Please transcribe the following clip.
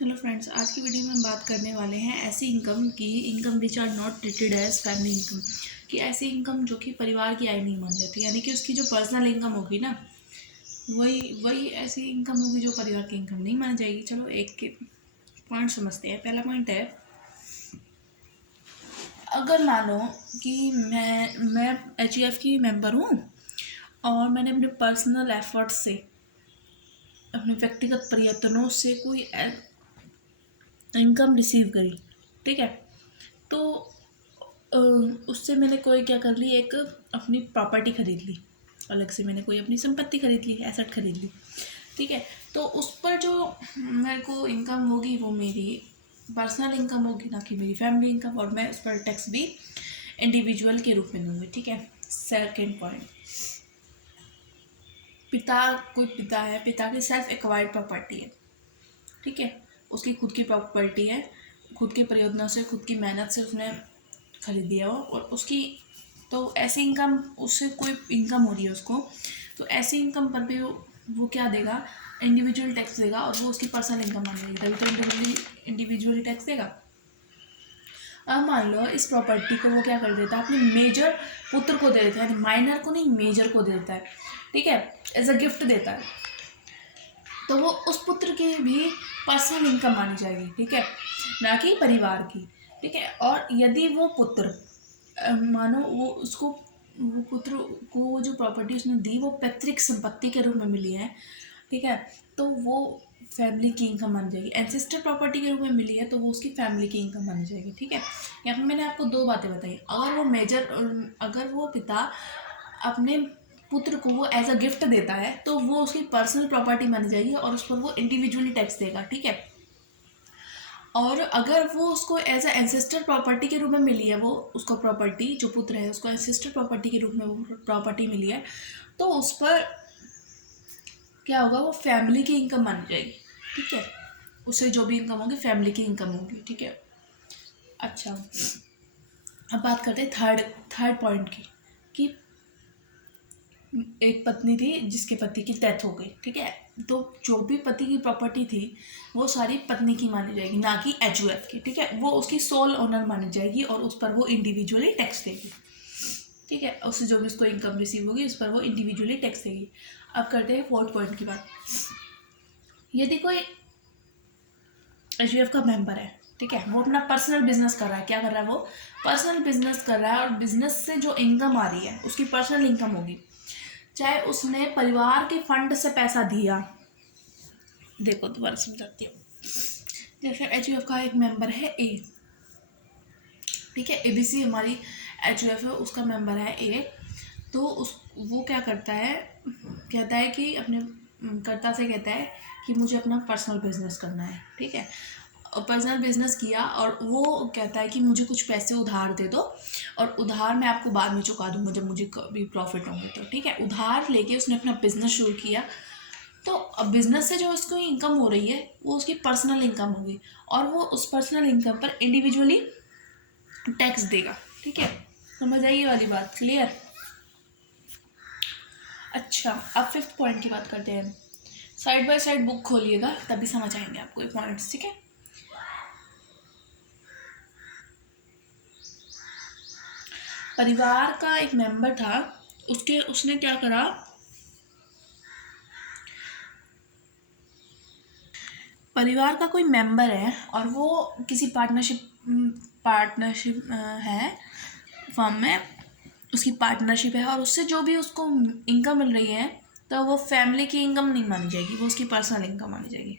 Hello friends, आज की video में हम बात करने वाले हैं ऐसी इनकम की, income which are not treated as family income. कि ऐसी इनकम जो कि परिवार की आय नहीं मानी जाती, यानी कि उसकी जो पर्सनल इनकम होगी ना, वही वही ऐसी इनकम होगी जो परिवार की इनकम नहीं मानी जाएगी। चलो एक के पॉइंट समझते हैं। पहला पॉइंट है, अगर मानो कि मैं HUF की मेंबर हूँ और मैंने अपने पर्सनल एफर्ट से, अपने व्यक्तिगत प्रयत्नों से कोई इनकम रिसीव करी, ठीक है। तो उससे मैंने कोई क्या कर ली, एक अपनी प्रॉपर्टी खरीद ली, अलग से मैंने कोई अपनी संपत्ति खरीद ली, एसेट खरीद ली, ठीक है। तो उस पर जो मेरे को इनकम होगी वो मेरी पर्सनल इनकम होगी, ना कि मेरी फैमिली इनकम, और मैं उस पर टैक्स भी इंडिविजुअल के रूप में दूंगी, ठीक है। सेकंड पॉइंट, कोई पिता है, पिता की सेल्फ एक्वायर्ड प्रॉपर्टी है, ठीक है। उसकी खुद की प्रॉपर्टी है, खुद के प्रयोजनों से, खुद की मेहनत से उसने खरीदी है वो, और उसकी तो ऐसी इनकम, उससे कोई इनकम हो रही है उसको, तो ऐसी इनकम पर भी वो क्या देगा, इंडिविजुअल टैक्स देगा, और वो उसकी पर्सनल इनकम मान जाएगी, तभी तो इंडिविजुअली टैक्स देगा। अब मान लो इस प्रॉपर्टी को वो क्या कर देता है, अपने मेजर पुत्र को दे देता है, माइनर को नहीं, मेजर को दे देता है, ठीक है, एज अ गिफ्ट देता है। तो वो उस पुत्र की भी पर्सनल इनकम मानी जाएगी, ठीक है, ना कि परिवार की, ठीक है। और यदि वो पुत्र, मानो वो उसको, वो पुत्र को जो प्रॉपर्टी उसने दी वो पैतृक संपत्ति के रूप में मिली है, ठीक है, तो वो फैमिली की इनकम मानी जाएगी। एंसेस्टर प्रॉपर्टी के रूप में मिली है तो वो उसकी फैमिली की इनकम मानी जाएगी, ठीक है। यहाँ पे मैंने आपको दो बातें बताई। अगर वो पिता अपने पुत्र को वो एज अ गिफ्ट देता है तो वो उसकी पर्सनल प्रॉपर्टी मानी जाएगी और उस पर वो इंडिविजुअली टैक्स देगा, ठीक है। और अगर वो उसको एज अ एंसेस्टर प्रॉपर्टी के रूप में मिली है, वो उसको प्रॉपर्टी, जो पुत्र है उसको एंसेस्टर प्रॉपर्टी के रूप में वो प्रॉपर्टी मिली है, तो उस पर क्या होगा, वो फैमिली की इनकम मानी जाएगी, ठीक है। उससे जो भी इनकम होगी फैमिली की इनकम होगी, ठीक है। अच्छा, अब बात करते हैं थर्ड पॉइंट की, कि एक पत्नी थी जिसके पति की डेथ हो गई, ठीक है, तो जो भी पति की प्रॉपर्टी थी वो सारी पत्नी की मानी जाएगी, ना कि HUF की, ठीक है। वो उसकी सोल ओनर मानी जाएगी और उस पर वो इंडिविजुअली टैक्स देगी, ठीक है। उससे जो भी उसको इनकम रिसीव होगी उस पर वो इंडिविजुअली टैक्स देगी। अब करते हैं फोर्थ पॉइंट की बात। यदि कोई HUF का मेंबर है, ठीक है, वो अपना पर्सनल बिजनेस कर रहा है, क्या कर रहा है, वो पर्सनल बिजनेस कर रहा है, और बिजनेस से जो इनकम आ रही है उसकी पर्सनल इनकम होगी, चाहे उसने परिवार के फंड से पैसा दिया। देखो दोबारा समझाती हूँ। जैसे HUF का एक मेंबर है A, ठीक है, ABC हमारी HUF है, उसका मेंबर है A। तो वो क्या करता है, कहता है कि अपने कर्ता से कहता है कि मुझे अपना पर्सनल बिजनेस करना है, ठीक है। पर्सनल बिजनेस किया और वो कहता है कि मुझे कुछ पैसे उधार दे दो, और उधार मैं आपको बाद में चुका दूंगा जब मुझे कभी प्रॉफिट होंगे तो, ठीक है। उधार लेके उसने अपना बिजनेस शुरू किया, तो अब बिजनेस से जो उसको इनकम हो रही है वो उसकी पर्सनल इनकम होगी, और वो उस पर्सनल इनकम पर इंडिविजुअली टैक्स देगा, ठीक है। समझ आई ये वाली बात, क्लियर। अच्छा, अब फिफ्थ पॉइंट की बात करते हैं। साइड बाय साइड बुक खोलिएगा तभी समझ आएंगे आपको ये पॉइंट्स, ठीक है। परिवार का एक मेंबर था, उसने क्या करा, परिवार का कोई मेंबर है और वो किसी पार्टनरशिप है, फर्म में उसकी पार्टनरशिप है, और उससे जो भी उसको इनकम मिल रही है तो वो फैमिली की इनकम नहीं मानी जाएगी, वो उसकी पर्सनल इनकम मानी जाएगी,